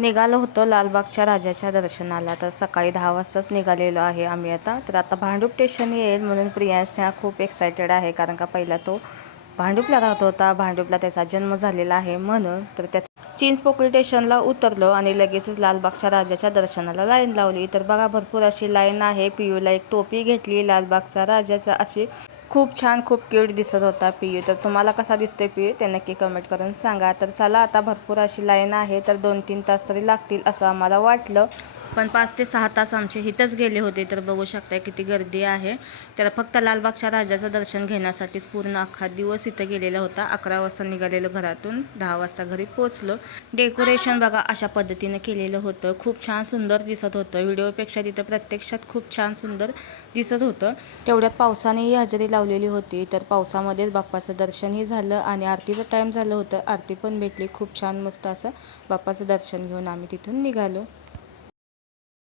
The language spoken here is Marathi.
निघालो होतो लालबागच्या राजाच्या दर्शनाला. तर सकाळी 10 वाजताच निघालेलो आहे आम्ही आता. तर आता भांडूप स्टेशन येईल म्हणून प्रियांश खूप एक्सायटेड आहे, कारण का पहिला तो भांडूपला राहत होता, भांडूपला त्याचा जन्म झालेला आहे म्हणून. तर त्याचा चिंचपोकळी स्टेशनला उतरलो आणि लगेचच लालबागच्या राजाच्या दर्शनाला लाईन लावली. तर बघा भरपूर अशी लाईन आहे. पियूला एक टोपी घेतली लालबागचा राजाचा, अशी खूप छान खूप क्यूट दिसत होता पियू. तर तुम्हाला कसा दिसतोय पियू ते नक्की कमेंट करून सांगा. तर चला आता भरपूर अशी लाईन आहे, तर 2-3 तास तरी लागतील असं आम्हाला वाटलं, पण 5 ते 6 तास आमचे इथंच गेले होते. तर बघू शकता किती गर्दी आहे. तर फक्त लालबागच्या राजाचं दर्शन घेण्यासाठीच पूर्ण अख्खा दिवस इथं गेलेला होता. 11 वाजता निघालेलो घरातून, 10 वाजता घरी पोचलो. डेकोरेशन बघा अशा पद्धतीनं केलेलं होतं, खूप छान सुंदर दिसत होतं. व्हिडिओपेक्षा तिथं प्रत्यक्षात खूप छान सुंदर दिसत होतं. तेवढ्यात पावसानेही हजेरी लावलेली होती. तर पावसामध्येच बाप्पाचं दर्शनही झालं आणि आरतीचं टाईम झालं होतं. आरती पण भेटली. खूप छान मस्त असं बाप्पाचं दर्शन घेऊन आम्ही तिथून निघालो.